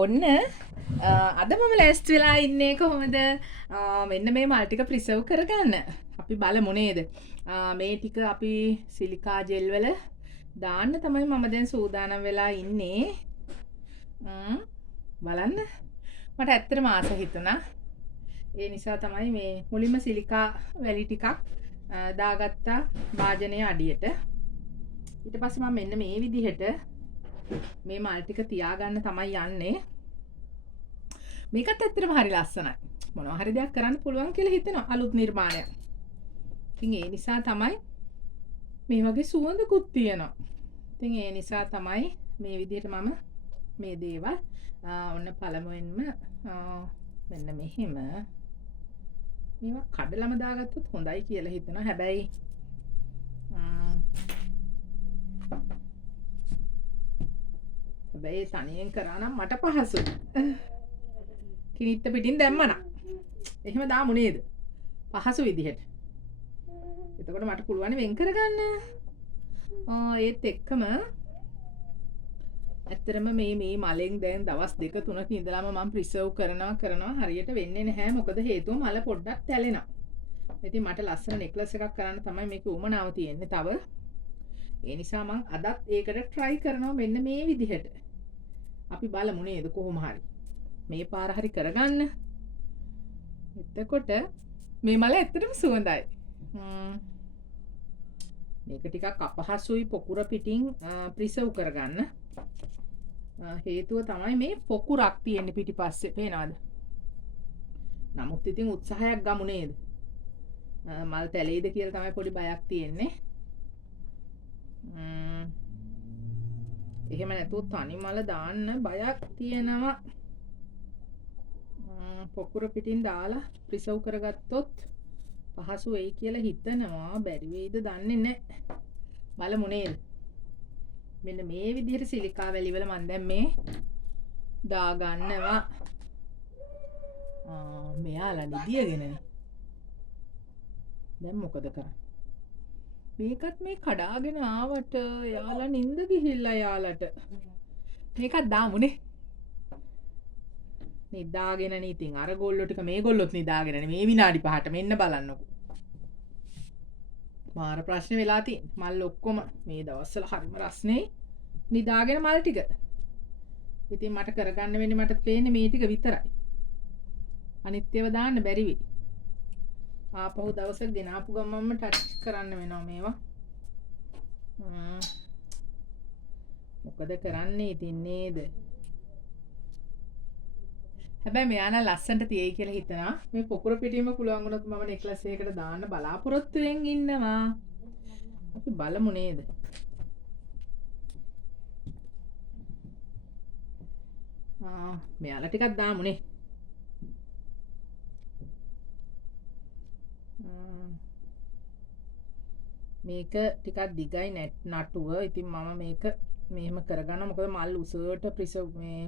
ඔන්න අද මම ලෑස්ති වෙලා ඉන්නේ කොහොමද මෙන්න මේ මල් ටික ප්‍රිසර්ව් කරගන්න. අපි බලමු නේද? මේ ටික අපි සිලිකා ජෙල් වල දාන්න තමයි මම දැන් සූදානම් වෙලා ඉන්නේ. බලන්න. මට ඇත්තටම ආස හිතුණා. ඒ නිසා තමයි මේ මුලින්ම සිලිකා වැලි ටිකක් දාගත්තා භාජනයේ අඩියට. ඊට පස්සේ මම මෙන්න මේ විදිහට මේ මල් ටික තියාගන්න තමයි යන්නේ. මේකත් ඇත්තටම හරි ලස්සනයි. මොනවා හරි දෙයක් කරන්න පුළුවන් කියලා හිතෙනවා අලුත් නිර්මාණයක්. ඉතින් ඒ නිසා තමයි මේ වගේ සුවඳකුත් තියෙනවා. ඉතින් ඒ නිසා තමයි මේ විදිහට මම මේ දේවල් ඔන්න පළමුවෙන්ම මෙන්න මෙහෙම මේවා කඩලම දාගත්තොත් හොඳයි කියලා හිතනවා. හැබැයි තනියෙන් කරා නම් මට පහසුයි. කිනිත්ත පිටින් දැම්මනම් එහෙම දාමු නේද? පහසු විදිහට. එතකොට මට පුළුවන් වෙන් කරගන්න. ඒත් එක්කම ඇත්තරම මේ මලෙන් දැන් දවස් 2-3ක ඉඳලාම මම ප්‍රිසර්ව් කරනවා හරියට වෙන්නේ නැහැ. මොකද හේතුව මල පොඩ්ඩක් තැලෙනවා. ඉතින් මට ලස්සන නෙක්ලස් එකක් කරන්න තමයි මේක උමනාව තියෙන්නේ. තව ඒ නිසා මම අදත් ඒකට try කරනවා මෙන්න මේ විදිහට. අපි බලමු නේද කොහොම හරි. මේ පාර හරි කරගන්න. එතකොට මේ මල ඇත්තටම සුවඳයි. මේක ටිකක් අපහසුයි පොකුර පිටින් ප්‍රිසර්ව් කරගන්න. හේතුව තමයි මේ පොකුරක් තියෙන පිටිපස්සේ පේනවද? නමුත් ඉතින් උත්සාහයක් ගමු නේද? මල් තැලෙයිද කියලා තමයි පොඩි බයක් තියෙන්නේ. එහෙම නැතුව තනි මල දාන්න බයක් තියෙනවා. පොකුර පිටින් දාලා ප්‍රිසර්ව් කරගත්තොත් පහසු වෙයි කියලා හිතනවා. බැරි වෙයිද දන්නේ නැහැ. බලමු නේද? මෙන්න මේ විදිහට සිලිකා වැලි වල මම දැන් මේ දා ගන්නවා. මෙයාලා නිදියගෙනනේ. දැන් මොකද කරන්නේ? මේකත් මේ කඩාගෙන ආවට යාලා නිින්ද ගිහිල්ලා යාලට. මේකත් දාමුනේ. නිදාගෙනනේ ඉතින් අර ගොල්ලෝ ටික මේගොල්ලොත් නිදාගෙනනේ මේ විනාඩි 5ට මෙන්න බලන්නකෝ. මාර ප්‍රශ්න වෙලා තියෙන. මල් ඔක්කොම මේ දවස්වල හරිම රස්නේ නිදාගෙන මල් ටික. ඉතින් මට කරගන්න වෙන්නේ මට පේන්නේ මේ ටික විතරයි. අනිත්‍යව දාන්න බැරි වෙයි. ආපහු දවසක් ගෙනාපු ගමන්ම ටච් කරන්න වෙනවා මේවා. මොකද කරන්නේ ඉතින් නේද? හැබැයි මෙයා නම් ලස්සනට තියෙයි කියලා හිතනවා. මේ පොකුර පිටින්ම පුළුවන් වුණොත් මම නෙක්ලස් එකකට දාන්න බලාපොරොත්තු වෙන් ඉන්නවා. අපි බලමු නේද? මෙයාලා ටිකක් දාමුනේ. මේක ටිකක් දිගයි නටුව. ඉතින් මම මේක මෙහෙම කරගන්නවා. මොකද මල් උසට ප්‍රිසර්ව් මේ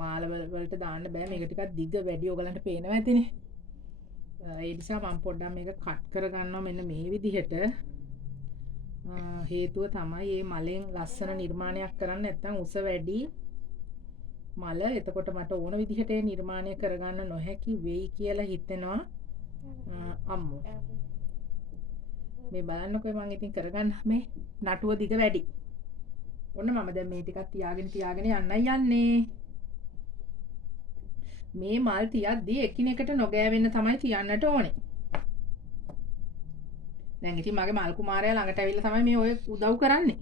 මාල වලට දාන්න බෑ. මේක ටිකක් දිග වැඩි. ඔයගලන්ට පේනවා ඇතිනේ. ඒ නිසා මම පොඩ්ඩක් මේක කට් කරගන්නවා මෙන්න මේ විදිහට. හේතුව තමයි මේ මලෙන් ලස්සන නිර්මාණයක් කරන්න නැත්නම් උස වැඩි මල. එතකොට මට ඕන විදිහට ඒ නිර්මාණය කරගන්න නොහැකි වෙයි කියලා හිතෙනවා. අම්මෝ මේ බලන්නකෝ මම ඉතින් කරගන්න මේ නටුව දිග වැඩි. ඔන්න මම දැන් මේ ටිකක් තියාගෙන යන්නයි යන්නේ. මේ මල් තියද්දී එකිනෙකට නොගෑවෙන්න තමයි තියන්නට ඕනේ. දැන් ඉතින් මගේ මල් කුමාරයා ළඟට ඇවිල්ලා තමයි මේ ඔය උදව් කරන්නේ.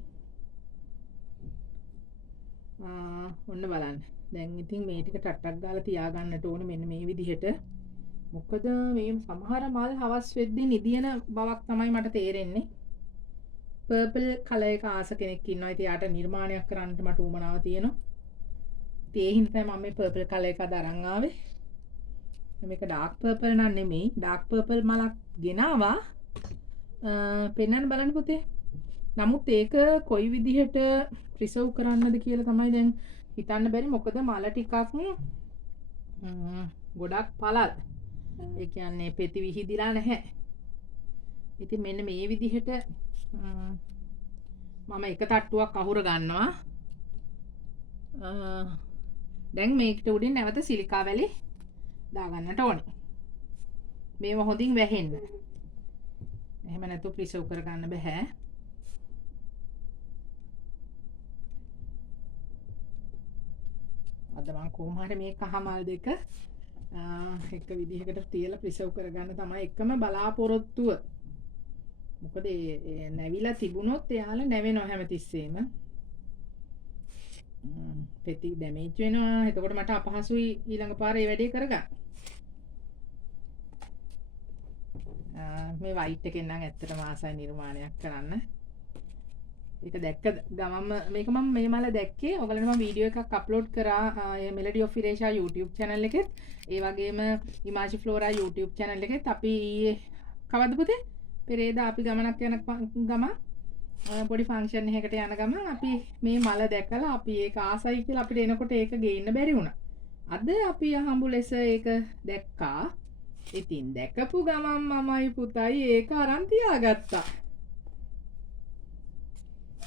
ඔන්න බලන්න. දැන් ඉතින් මේ ටික ටට්ටක් ගාලා තියාගන්නට ඕනේ මෙන්න මේ විදිහට. මොකද මේ සමහර මල් හවස් වෙද්දී නිදියන බවක් තමයි මට තේරෙන්නේ. පර්පල් කලර් එක ආස කෙනෙක් ඉන්නවා. ඉතින් යාට නිර්මාණයක් කරන්නට මට උවමනාව තියෙනවා. ඒ හින්දා තමයි මම මේ පර්පල් කලර් එක අරන් ආවේ. මේක ඩාර්ක් පර්පල් නන් නෙමෙයි. ඩාර්ක් පර්පල් මලක් ගෙනාවා. පෙන්නන්න බලන්න පුතේ. නමුත් ඒක කොයි විදිහට ප්‍රිසර්ව් කරන්නද කියලා තමයි දැන් හිතන්න බැරි. මොකද මල ටිකක් ගොඩක් පළල්. ඒ කියන්නේ පෙති විහිදිලා නැහැ. ඉතින් මෙන්න මේ විදිහට මම එක තට්ටුවක් අහුර ගන්නවා. දැන් මේකට උඩින් නැවත සිලිකා වැලි දාගන්නට ඕනේ. මේව හොඳින් වැහෙන්න. එහෙම නැතුව ප්‍රිසර්ව් කරගන්න බෑ. අද මම කොහොම හරි මේ කහමල් දෙක එක විදිහකට තියලා ප්‍රිසර්ව් කරගන්න තමයි එකම බලාපොරොත්තුව. මොකද නැවිලා තිබුණොත් එයාලා නැවෙනවා හැමතිස්සෙම. පෙති ඩැමේජ් වෙනවා. එතකොට මට අපහසුයි ඊළඟ පාර ඒ වැඩේ කරගන්න. මේ වයිට් එකෙන් නම් ඇත්තටම ආසයි නිර්මාණයක් කරන්න. ඒක දැක්ක ගමම මේක මම මේ මල දැක්කේ. ඔයගලන්ට මම වීඩියෝ එකක් අප්ලෝඩ් කරා melody of Iresha YouTube channel එකෙත්. ඒ වගේම ඉමාජි ෆ්ලෝරා YouTube channel එකෙත් අපි කවද්ද පුතේ? පෙරේදා අපි ගමනක් යන ගමන් පොඩි ෆන්ක්ෂන් එකකට යන ගමන් අපි මේ මල දැකලා අපි ඒක ආසයි කියලා අපිට එනකොට ඒක ගේන්න බැරි වුණා. අද අපි හම්බු ලෙස ඒක දැක්කා. ඉතින් දැකපු ගමන් මමයි පුතයි ඒක අරන් තියාගත්තා.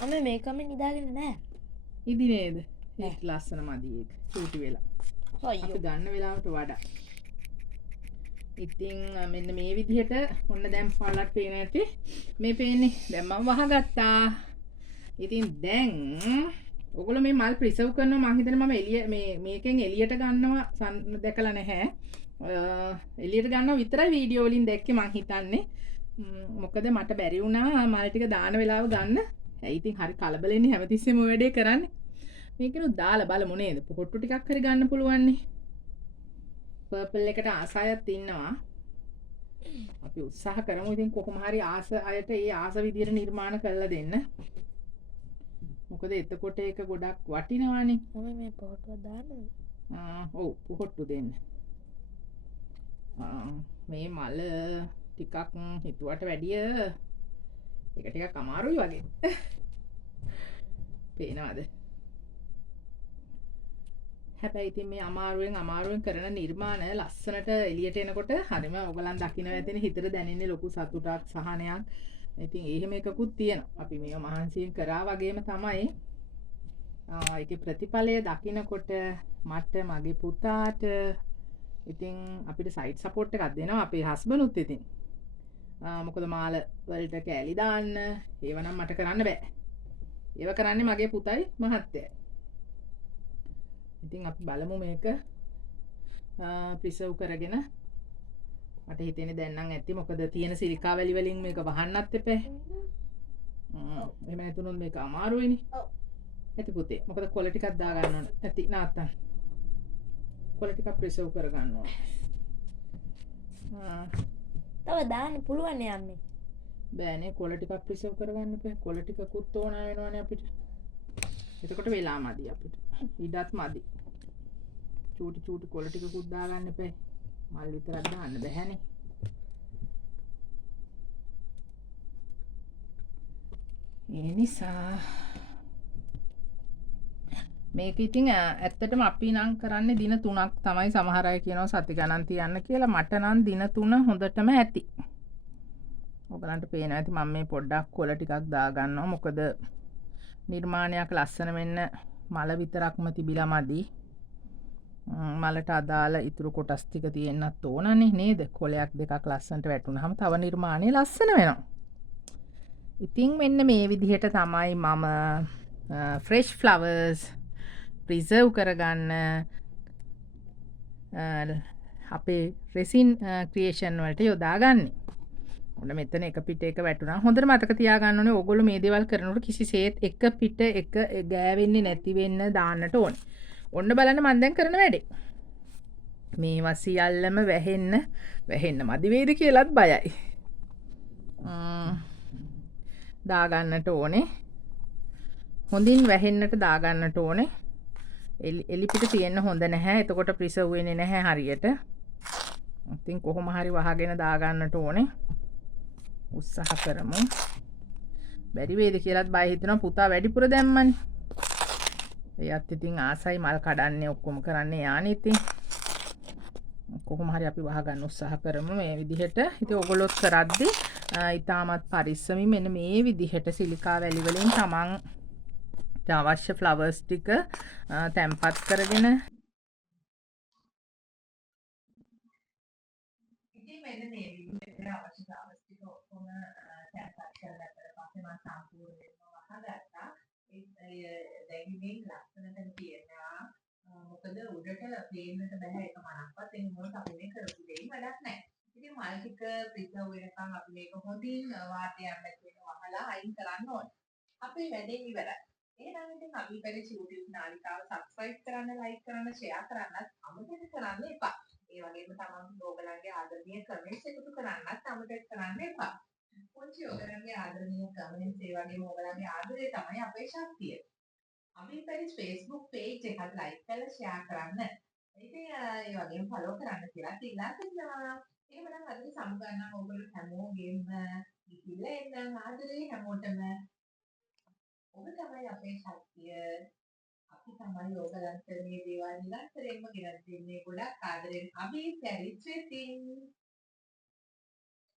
අම්මේ මේකම නිදාගෙන නෑ. ඉදි නේද? ඒක ලස්සන මදි ඒක. චූටි වෙලා. අපි ගන්න වෙලාවට වඩා. ඉතින් මෙන්න මේ විදිහට ඔන්න දැන් පළලට පේන ඇති. මේ පේන්නේ. දැන් මම වහගත්තා. ඉතින් දැන් ඔයගොල්ලෝ මේ මල් ප්‍රිසර්ව් කරනවා මම හිතන්නේ මම එළිය මේකෙන් එළියට ගන්නවා දැකලා නැහැ. එළියට ගන්නවා විතරයි වීඩියෝ වලින් දැක්කේ මං හිතන්නේ. මොකද මට බැරි වුණා මල් ටික දාන වෙලාව ගන්න. ඇයි ඉතින් හරි කලබලෙන්නේ හැමතිස්සෙම ඔය වැඩේ කරන්නේ. මේකනු දාලා බලමු නේද? පොට්ටු ටිකක් හරි ගන්න පුළුවන් නේ. පර්පල් එකට ආසයත් ඉන්නවා. අපි උත්සාහ කරමු ඉතින් කොහොම හරි ආස අයට ඒ ආස විදියට නිර්මාණ කරලා දෙන්න. මොකද එතකොට ඒක ගොඩක් වටිනවානේ. මම මේ පොට්ටුව දාන්න. ඔව් පොට්ටු දෙන්න. මේ මල ටිකක් හිතුවට වැඩිය ඒක ටිකක් අමාරුයි වගේ. පේනවද? හැබැයි ඉතින් මේ අමාරුවෙන් කරන නිර්මාණ ලස්සනට එළියට එනකොට හරිම ඔයගලන් දකින්න ඇතිනේ හිතට දැනෙන්නේ ලොකු සතුටක් සහනයක්. ඉතින් එහෙම එකකුත් තියෙනවා. අපි මේව මහන්සියෙන් කරා වගේම තමයි ඒකේ ප්‍රතිඵලය දකින්නකොට මට මගේ පුතාට ඉතින් අපිට සයිඩ් සපෝට් එකක් දෙනවා අපේ හස්බන්ඩ්ුත් ඉතින්. මොකද මාල වලට කෑලි දාන්න ඒව නම් මට කරන්න බෑ. ඒව කරන්නේ මගේ පුතයි මහත්තයයි. ඉතින් අපි බලමු මේක ප්‍රිසර්ව් කරගෙන මට හිතෙන්නේ දැන් නම් ඇති මොකද තියෙන සිලිකා වැලි වලින් මේක වහන්නත් එපා. එහෙම නැතුනොත් මේක අමාරුයිනේ. ඔව්. ඇති පුතේ. මොකද කොළ ටිකක් දා ගන්න ඕන. ඇති නාත්තන්. කොළ ටිකක් ප්‍රිසර්ව් කර ගන්න ඕන. තව දාන්න පුළුවන් නේ අම්මේ. බෑනේ කොළ ටිකක් ප්‍රිසර්ව් කරගන්න එපා. කොළ ටිකකුත් ඕන වෙනවනේ අපිට. එතකොට වෙලා මදි අපිට. ඉඩත් මදි. චූටි කොළ ටිකකුත් දාගන්න එපා. මල් විතරක් දාන්න බෑනේ. ඒ නිසා මේක ඉතින් ඇත්තටම අපි නම් කරන්නේ දින 3ක් තමයි සමහර අය කියනවා සති ගණන් තියන්න කියලා. මට නම් දින 3 හොඳටම ඇති. ඔයගලන්ට පේනවා ඇති මම මේ පොඩ්ඩක් කොළ ටිකක් දා ගන්නවා. මොකද නිර්මාණයක් ලස්සන වෙන්න මල විතරක්ම තිබිලා මදි. මලට අදාළ ඉතුරු කොටස් ටික තියෙන්නත් ඕනනේ නේද? කොළයක් දෙකක් ලස්සනට වැටුනහම තව නිර්මාණය ලස්සන වෙනවා. ඉතින් මෙන්න මේ විදිහට තමයි මම ෆ්‍රෙෂ් ෆ්ලවර්ස් ප්‍රිසර්ව් කරගන්න අපේ රෙසින් ක්‍රියේෂන් වලට යොදාගන්නේ. ඔන්න මෙතන එක පිට එක වැටුණා. හොඳට මතක තියාගන්න ඕනේ ඕගොල්ලෝ මේ දේවල් කරනකොට කිසිසේත් එක පිට එක ගෑවෙන්නේ නැති වෙන්න දාන්නට ඕනේ. ඔන්න බලන්න මම දැන් කරන වැඩේ. මේවා සියල්ලම වැහෙන්න මදි වේද කියලාත් බයයි. දාගන්නට ඕනේ. හොඳින් වැහෙන්නට දාගන්නට ඕනේ. එලි පිට තියෙන්න හොඳ නැහැ. එතකොට ප්‍රිසර්ව් වෙන්නේ නැහැ හරියට. ඉතින් කොහොම හරි වහගෙන දාගන්නට ඕනේ. උත්සාහ කරමු. බැරි වේද කියලාත් බය හිතෙනවා පුතා වැඩිපුර දැම්මනේ. එයාත් ඉතින් ආසයි මල් කඩන්නේ ඔක්කොම කරන්නේ යානේ ඉතින්. කොහොම හරි අපි වහගන්න උත්සාහ කරමු මේ විදිහට. ඉතින් ඔයගොල්ලොත් කරද්දී ඊටමත් පරිස්සමින් මෙන්න මේ විදිහට සිලිකා වැලි වලින් තමන් අවශ්‍ය ෆ්ලවර්ස් ටික තැම්පත් කරගෙන සම්පූර්ණයෙන්ම වහගත්තා. දැන් ඉතින් ලස්සනටම තියෙනවා. මොකද උඩට පේන්නට බෑ එක මනක්වත් ඒ මොකද අපි මේ කරපු දෙයින් වැඩක් නැහැ. ඉතින් මල් ටික ප්‍රිසර්ව් වෙනකන් අපි මේක හොඳින් වාතයන් නැති වෙන වහලා අයින් කරන්න ඕනේ. අපේ වැඩේ ඉවරයි. එහෙනම් ඉතින් අපි පෙරේ YouTube නාලිකාව subscribe කරන්න, like කරන්න, share කරන්නත් අමතක කරන්න එපා. ඒ වගේම තමන් ඔයගලගේ ආදරණීය comments එකතු කරන්නත් අමතක කරන්න එපා. පුංචි ඔයගලගේ ආදරණීය comments ඒ වගේම ඔයගලගේ ආදරය තමයි අපේ ශක්තිය. අපි පෙරේ Facebook page එකත් like කරලා share කරන්න. ඉතින් ඒ වගේම follow කරන්න කියලා ඉල්ලා සිටිනවා. එහෙමනම් අද සමුගන්නම් ඔයගොල්ලෝ හැමෝගෙම ඉතිල එන්න ආදරේ හැමෝටම ඔබ තමයි අපේ ශක්තිය. අපි තමයි ඔයගලන්ට මේ දේවල් නිරන්තරයෙන්ම ගෙනත් දෙන්නේ ගොඩක් ආදරෙන් අපි පැරිස් වෙතින්